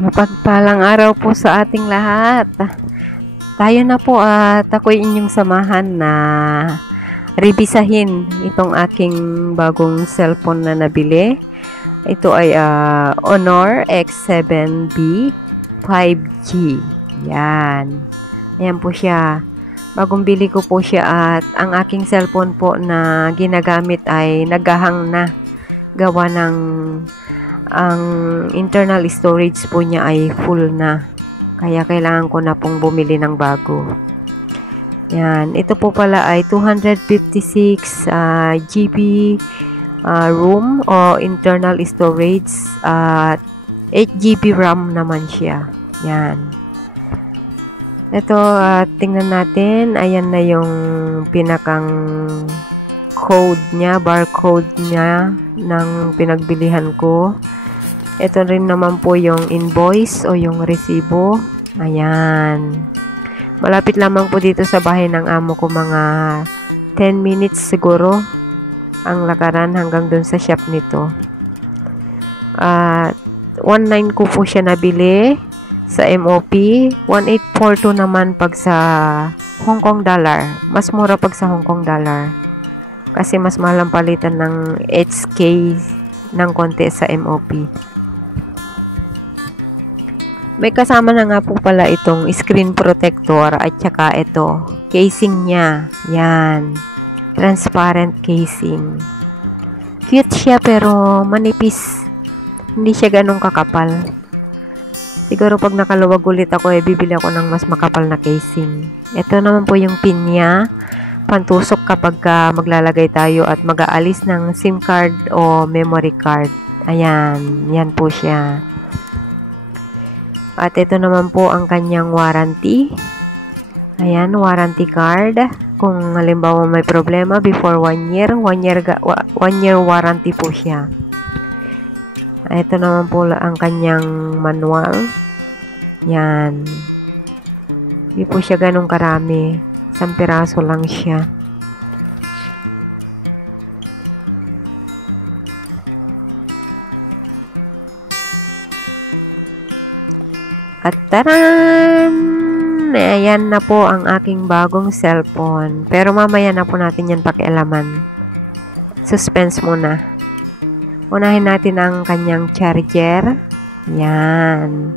Mapagpalang araw po sa ating lahat. Tayo na po at ako'y inyong samahan na revisahin itong aking bagong cellphone na nabili. Ito ay Honor X7B 5G. Yan. Ayan po siya. Bagong bili ko po siya at ang aking cellphone po na ginagamit ay naghahang na. Gawa ng ang internal storage po niya ay full na. Kaya kailangan ko na pong bumili ng bago. Yan. Ito po pala ay 256 GB room o internal storage at 8 GB RAM naman siya. Yan. Ito, tingnan natin. Ayan na yung pinakang code niya, barcode niya ng pinagbilihan ko. Ito rin naman po yung invoice o yung resibo. Ayan. Malapit lamang po dito sa bahay ng amo ko, mga 10 minutes siguro ang lakaran hanggang dun sa shop nito. 1.9 ko po siya nabili sa MOP. 1.842 naman pag sa Hong Kong dollar. Mas mura pag sa Hong Kong dollar. Kasi mas mahal ang palitan ng HK ng konti sa MOP. May kasama na nga po pala itong screen protector at saka ito, casing niya. Yan. Transparent casing. Cute siya pero manipis. Hindi siya ganun kakapal. Siguro pag nakaluwag ulit ako, bibili ako ng mas makapal na casing. Ito naman po yung pin niya. Pantusok kapag maglalagay tayo at mag-aalis ng SIM card o memory card. Ayan. Yan po siya. At ito naman po ang kanyang warranty. Ayan, warranty card. Kung halimbawa may problema before 1 year, 1 year warranty po siya. Ito naman po ang kanyang manual. Yan. Hindi po siya ganun karami. 1 piraso lang siya. At taran! Ayan na po ang aking bagong cellphone. Pero mamaya na po natin yan pakialaman. Suspense muna. Unahin natin ang kanyang charger. Yan.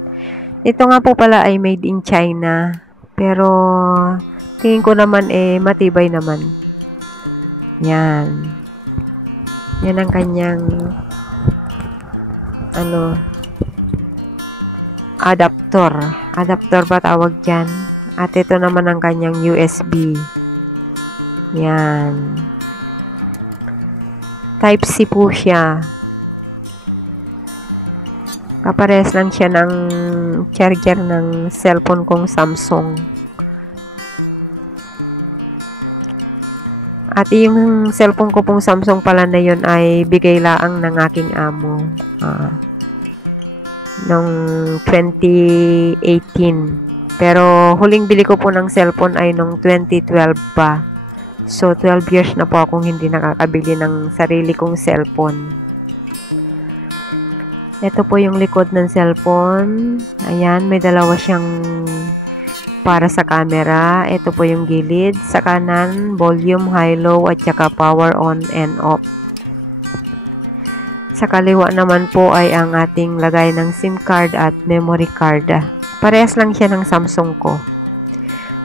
Ito nga po pala ay made in China. Pero tingin ko naman matibay naman. Yan. Yan ang kanyang adapter ba tawag dyan. At ito naman ang kanyang USB. Yan. Type C po siya. Kapares lang siya ng charger ng cellphone kong Samsung. At yung cellphone ko pong Samsung pala na yun ay bigay laang ng aking amo. Noong 2018. Pero huling bili ko po ng cellphone ay noong 2012 pa. So 12 years na po akong hindi nakakabili ng sarili kong cellphone. Ito po yung likod ng cellphone. Ayan, may dalawa siyang para sa camera. Ito po yung gilid. Sa kanan, volume, high-low at saka power on and off. Sa kaliwa naman po ay ang ating lagay ng SIM card at memory card. Parehas lang siya ng Samsung ko.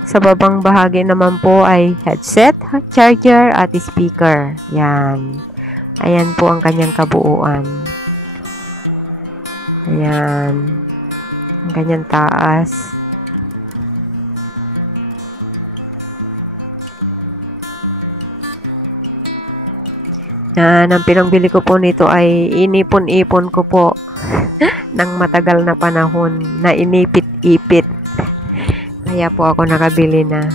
Sa babang bahagi naman po ay headset, charger at speaker. Yan. Ayan po ang kanyang kabuuan. Ayan. Ang kanyang taas. Yan, ang pinangbili ko po nito ay inipon-ipon ko po ng matagal na panahon na inipit-ipit. Kaya po ako nakabili na.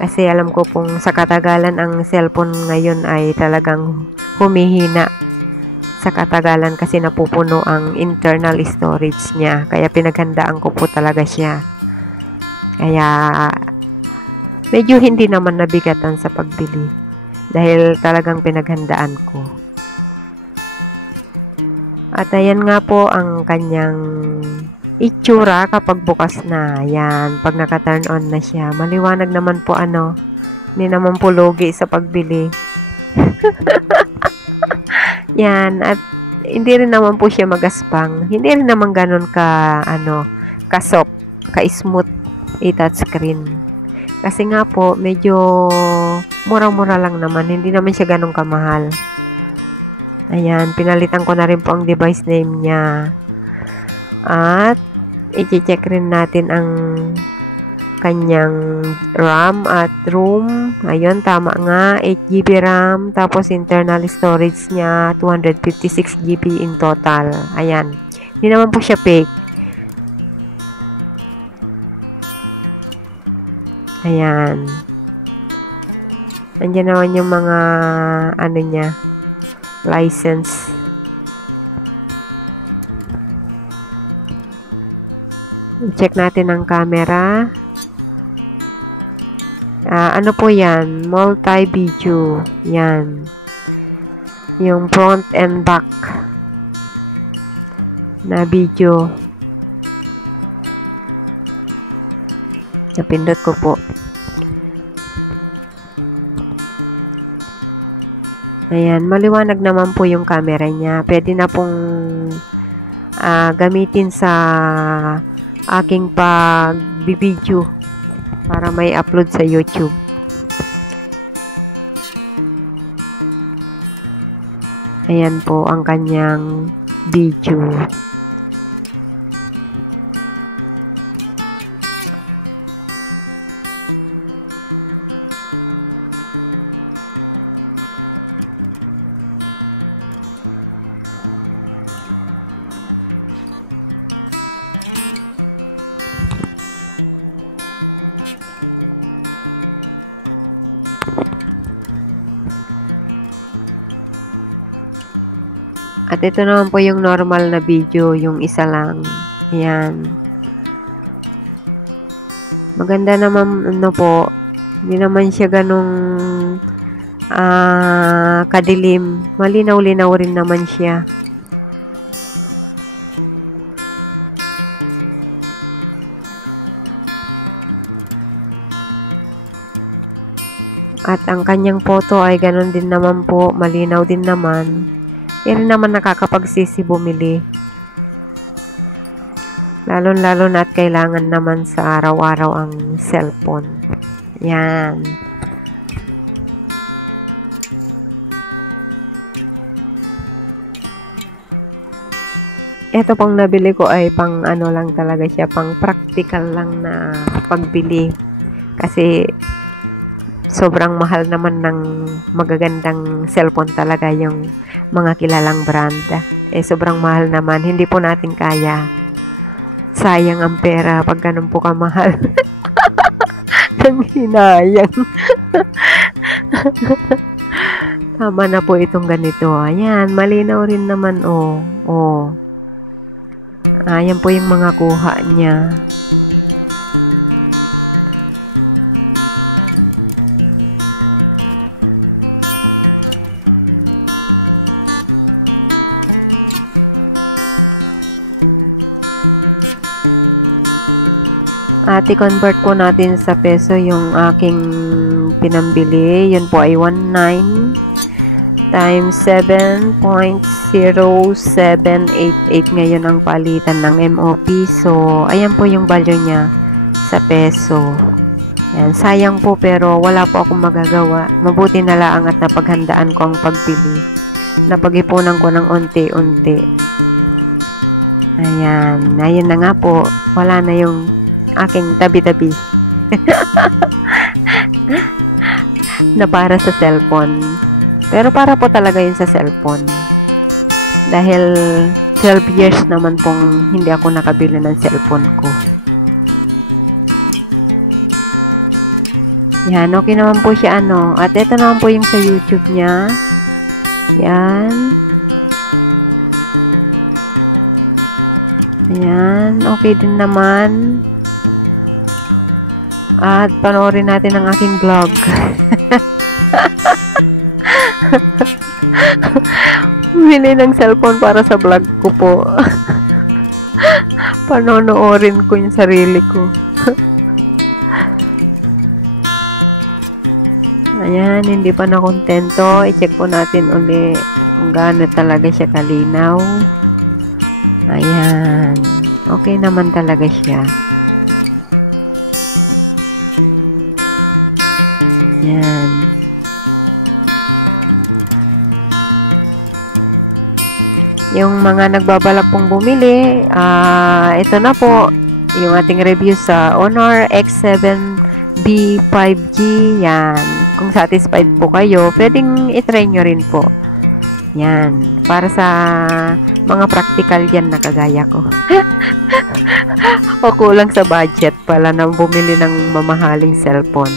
Kasi alam ko pong sa katagalan ang cellphone ngayon ay talagang humihina. Sa katagalan kasi napupuno ang internal storage niya. Kaya pinaghandaan ko po talaga siya. Kaya medyo hindi naman nabigatan sa pagbili. Dahil talagang pinaghandaan ko. At ayan nga po ang kanyang itsura kapag bukas na. Yan, pag naka-turn on na siya. Maliwanag naman po ano. Hindi naman po lugi sa pagbili. Yan, at hindi rin naman po siya magaspang. Hindi rin naman ganun ka-soft, ka-smooth i-touchscreen. Kasi nga po, medyo mura-mura lang naman. Hindi naman siya ganun kamahal. Ayan, pinalitan ko na rin po ang device name niya. At, i-check rin natin ang kanyang RAM at ROM. Ayun, tama nga. 8GB RAM. Tapos, internal storage niya, 256GB in total. Ayan. Hindi naman po siya fake. Ayan. Andiyan naman yung mga, ano niya, license. I-check natin ang camera. Ano po yan? Multi-video. Yan. Yung front and back na video. Napindot ko po. Ayan, maliwanag naman po yung camera niya. Pwede na pong gamitin sa aking pag-video para may upload sa YouTube. Ayan po ang kanyang video. At ito naman po yung normal na video, yung isa lang. Ayan. Maganda naman, ano po, hindi naman siya ganong kadilim. Malinaw-linaw rin naman siya. At ang kanyang photo ay ganon din naman po, malinaw din naman. Yan naman nakakapagsisi bumili. Lalo-lalo na at kailangan naman sa araw-araw ang cellphone. Yan. Ito pang nabili ko ay pang ano lang talaga siya, pang practical lang na pagbili. Kasi sobrang mahal naman ng magagandang cellphone talaga yung mga kilalang brand. Sobrang mahal naman. Hindi po natin kaya. Sayang ang pera pag ganun po kamahal. Nang hinayang. Tama na po itong ganito. Ayan, malinaw rin naman, oh. Oh. Ayan po yung mga kuha niya. At i-convert po natin sa peso yung aking pinambili. Yun po ay 19 times 7.0788 ngayon ang palitan ng MOP. So, ayan po yung value niya sa peso. Ayan, sayang po pero wala po akong magagawa. Mabuti na lang at napaghandaan ko ang pagbili. Napag-ipunan ko ng unti-unti. Ayan, ayun na nga po. Wala na yung aking tabi-tabi na para sa cellphone. Pero para po talaga yun sa cellphone. Dahil 12 years naman pong hindi ako nakabili ng cellphone ko. Yan, okay naman po siya ano. At ito naman po yung sa YouTube niya. Yan. Ayan, okay din naman. At panoorin natin ang aking vlog. Bili ng cellphone para sa vlog ko po. Panonoorin ko yung sarili ko. Ayan, hindi pa nakontento. I-check po natin uli kung gaano talaga siya kalinaw. Ayan. Okay naman talaga siya. Ayan. Yung mga nagbabalak pong bumili, ito na po yung ating review sa Honor X7B 5G. Yan. Kung satisfied po kayo, pwedeng itry nyo rin po. Yan. Para sa mga practical yan na kagaya ko. O kulang sa budget pala na bumili ng mamahaling cellphone.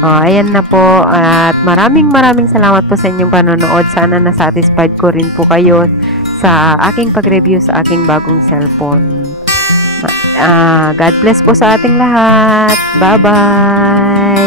Ayan na po. At maraming salamat po sa inyong panonood. Sana na-satisfied ko rin po kayo sa aking pag-review sa aking bagong cellphone. God bless po sa ating lahat. Bye-bye!